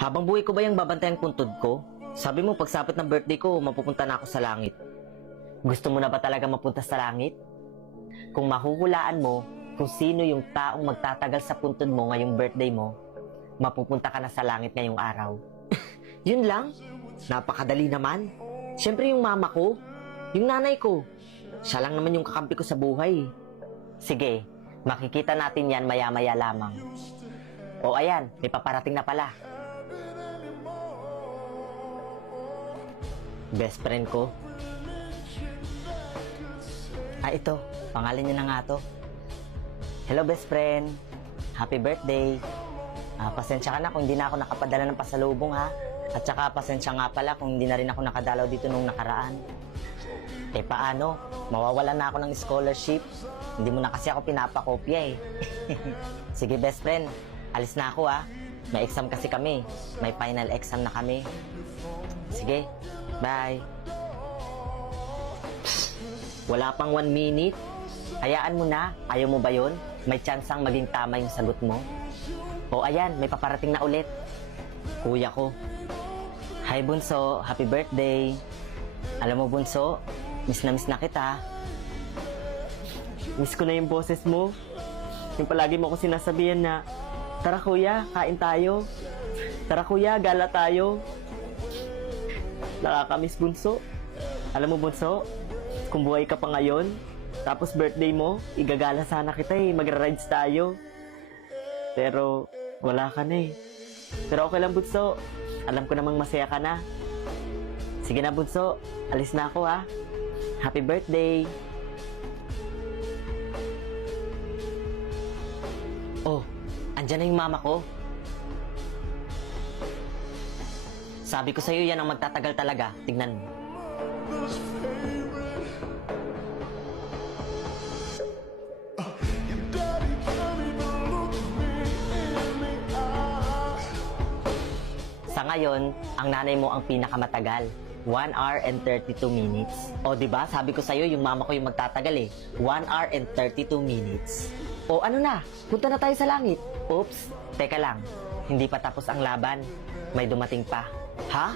Habang buhay ko ba yung babantayan puntod ko? Sabi mo pagsapit ng birthday ko, mapupunta na ako sa langit. Gusto mo na ba talaga mapunta sa langit? Kung mahuhulaan mo kung sino yung taong magtatagal sa puntod mo ngayong birthday mo, mapupunta ka na sa langit ngayong araw. Yun lang? Napakadali naman. Siyempre yung mama ko, yung nanay ko. Siya lang naman yung kakampi ko sa buhay. Sige, makikita natin yan maya-maya lamang. O ayan, may paparating na pala. Best friend ko. Ito, pangalan niya na nga to. Hello best friend, happy birthday. Pasensya ka na kung hindi na ako nakapadala ng pasalubong ha. At saka pasensya nga pala kung hindi na rin ako nakadalaw dito nung nakaraan. Paano? Mawawalan na ako ng scholarship. Hindi mo na kasi ako pinapakopya eh. Sige best friend, alis na ako ha. May exam kasi kami. May final exam na kami. Sige, bye. Wala pang 1 minute. Hayaan mo na. Ayaw mo ba yun? May tsansang maging tama yung sagot mo. O ayan, may paparating na ulit. Kuya ko. Hi Bunso, happy birthday. Alam mo Bunso, miss na kita. Miss ko na yung boses mo. Yung palagi mo ko sinasabihan na, tara kuya, kain tayo. Tara kuya, gala tayo. Nakakamiss Bunso. Alam mo Bunso, kung buhay ka pa ngayon, tapos birthday mo, igagala sana kita eh, magra-rides tayo. Pero, wala ka na eh. Pero okay lang Bunso, alam ko namang masaya ka na. Sige na Bunso, alis na ako ha. Happy birthday! Oh, andyan na yung mama ko. Sabi ko sa'yo yan ang magtatagal talaga, tignan mo. Sa ngayon, ang nanay mo ang pinakamatagal. 1 hour and 32 minutes. O diba, sabi ko sa'yo, yung mama ko yung magtatagal eh. 1 hour and 32 minutes. O ano na, punta na tayo sa langit. Oops, teka lang. Hindi pa tapos ang laban. May dumating pa. Ha?